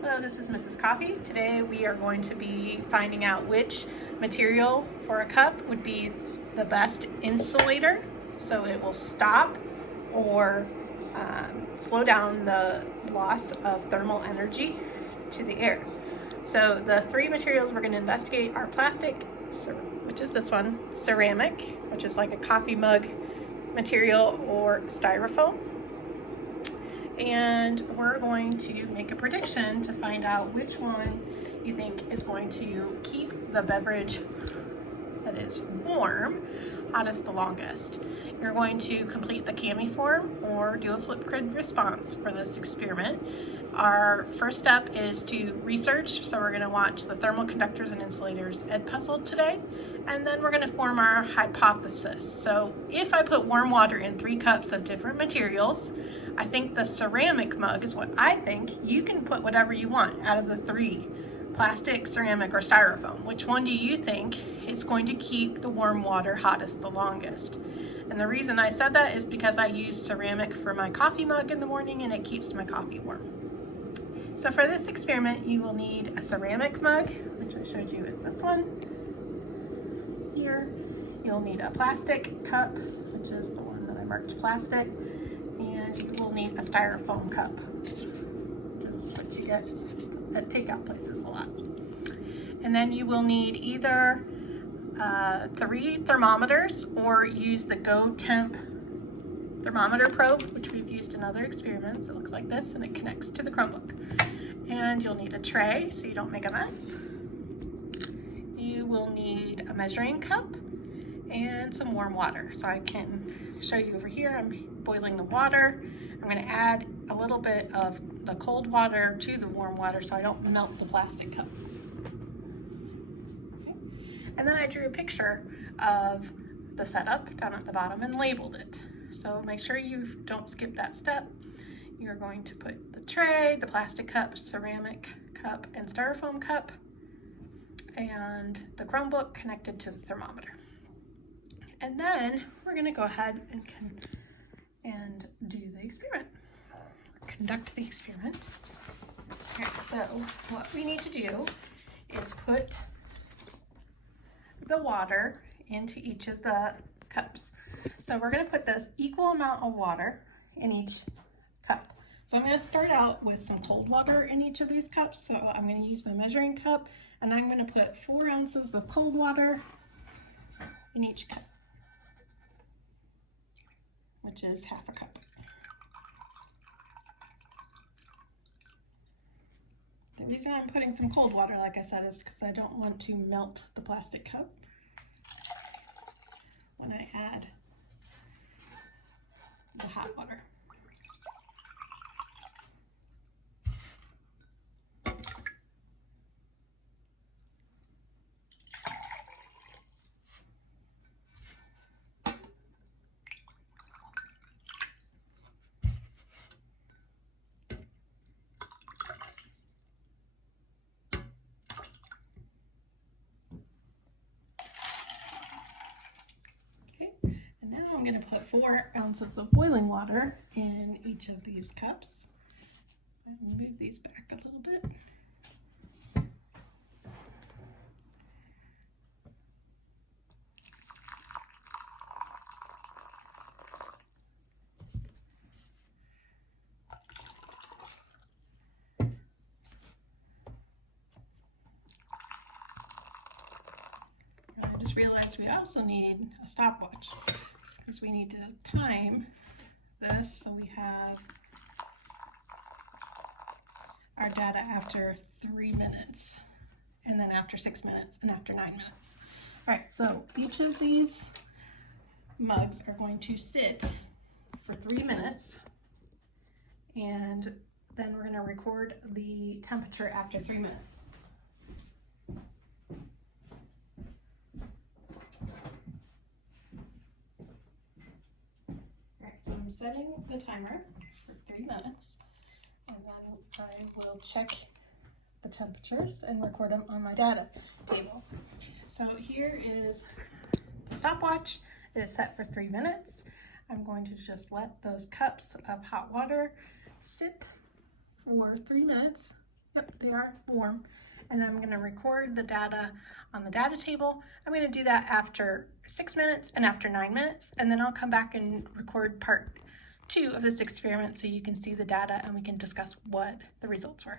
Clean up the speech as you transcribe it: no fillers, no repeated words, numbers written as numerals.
Hello, this is Mrs. Coffee. Today we are going to be finding out which material for a cup would be the best insulator, so it will stop or slow down the loss of thermal energy to the air. So the three materials we're going to investigate are plastic, which is this one, ceramic, which is like a coffee mug material, or styrofoam. And we're going to make a prediction to find out which one you think is going to keep the beverage that is warm hottest the longest. You're going to complete the cami form or do a Flipgrid response for this experiment. Our first step is to research, so we're going to watch the thermal conductors and insulators Edpuzzle today, and then we're going to form our hypothesis. So if I put warm water in 3 cups of different materials, I think the ceramic mug is what I think. You can put whatever you want out of the 3, plastic, ceramic, or styrofoam. Which one do you think is going to keep the warm water hottest the longest? And the reason I said that is because I use ceramic for my coffee mug in the morning and it keeps my coffee warm. So for this experiment, you will need a ceramic mug, which I showed you is this one here. You'll need a plastic cup, which is the one that I marked plastic, and you will need a styrofoam cup, which is what you get at takeout places a lot. And then you will need either 3 thermometers or use the Go Temp thermometer probe, which we've used in other experiments. It looks like this and it connects to the Chromebook. And you'll need a tray so you don't make a mess. You will need a measuring cup and some warm water. So I can show you over here. I'm boiling the water. I'm going to add a little bit of the cold water to the warm water so I don't melt the plastic cup. Okay. And then I drew a picture of the setup down at the bottom and labeled it. So make sure you don't skip that step. You're going to put the tray, the plastic cup, ceramic cup, and styrofoam cup, and the Chromebook connected to the thermometer. And then we're going to go ahead and do the experiment, conduct the experiment. Okay, so what we need to do is put the water into each of the cups. So we're going to put this equal amount of water in each cup. So I'm going to start out with some cold water in each of these cups. So I'm going to use my measuring cup and I'm going to put 4 ounces of cold water in each cup, which is half a cup. The reason I'm putting some cold water, like I said, is because I don't want to melt the plastic cup when I add the hot water. I'm going to put 4 ounces of boiling water in each of these cups. I'll move these back a little bit. I just realized we also need a stopwatch, because we need to time this so we have our data after 3 minutes, and then after 6 minutes, and after 9 minutes. All right, so each of these mugs are going to sit for 3 minutes, and then we're going to record the temperature after 3 minutes. So I'm setting the timer for 3 minutes, and then I will check the temperatures and record them on my data table. So here is the stopwatch. It is set for 3 minutes. I'm going to just let those cups of hot water sit for 3 minutes Yep, they are warm. And I'm going to record the data on the data table. I'm going to do that after 6 minutes and after 9 minutes, and then I'll come back and record part 2 of this experiment so you can see the data and we can discuss what the results were.